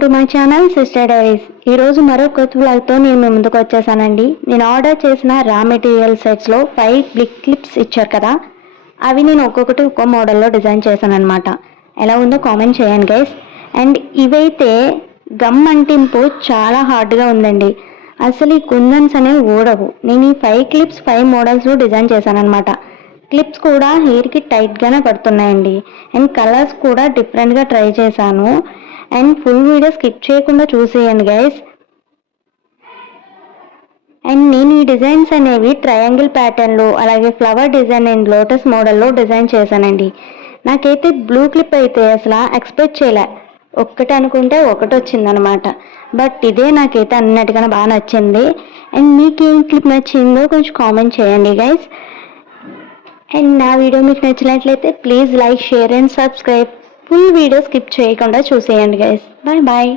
To my channel sister diaries ఈరోజు మరో కొత్త వ్లాగ్తో నేను మీ ముందుకు వచ్చేసానండి. నేను ఆర్డర్ చేసిన రా మెటీరియల్ సెట్స్లో ఫైవ్ బ్లిక్ క్లిప్స్ ఇచ్చారు కదా. అవి నేను ఒక్కొక్కటి ఒక్కో మోడల్లో డిజైన్ చేశాను అనమాట ఎలా ఉందో కామెంట్ చేయండి గైస్ అండ్ ఇవైతే గమ్ అంటింపు చాలా హార్డ్గా ఉందండి. అసలు ఈ కుందన్స్ అనేవి ఊడవు. నేను ఈ ఫైవ్ క్లిప్స్ ఫైవ్ మోడల్స్లో డిజైన్ చేశాను అనమాట క్లిప్స్ కూడా హెయిర్కి టైట్గానే పడుతున్నాయండి. అండ్ కలర్స్ కూడా డిఫరెంట్గా ట్రై చేశాను. అండ్ ఫుల్ వీడియో స్కిప్ చేయకుండా చూసేయండి గైస్ అండ్ నేను ఈ డిజైన్స్ అనేవి ట్రయాంగిల్ ప్యాటర్న్లో అలాగే ఫ్లవర్ డిజైన్ అండ్ లోటస్ మోడల్లో డిజైన్ చేశానండి. నాకైతే బ్లూ క్లిప్ అయితే అసలు ఎక్స్పెక్ట్ చేయలే. ఒక్కటి అనుకుంటే ఒకటి వచ్చిందనమాట. బట్ ఇదే నాకైతే అన్నట్టుగా బాగా నచ్చింది. అండ్ మీకు ఏం క్లిప్ నచ్చిందో కొంచెం కామెంట్ చేయండి గైస్ అండ్ నా వీడియో మీకు నచ్చినట్లయితే please like share and subscribe full video skip చేయకుండా చూసేయండి గైస్ బాయ్ బాయ్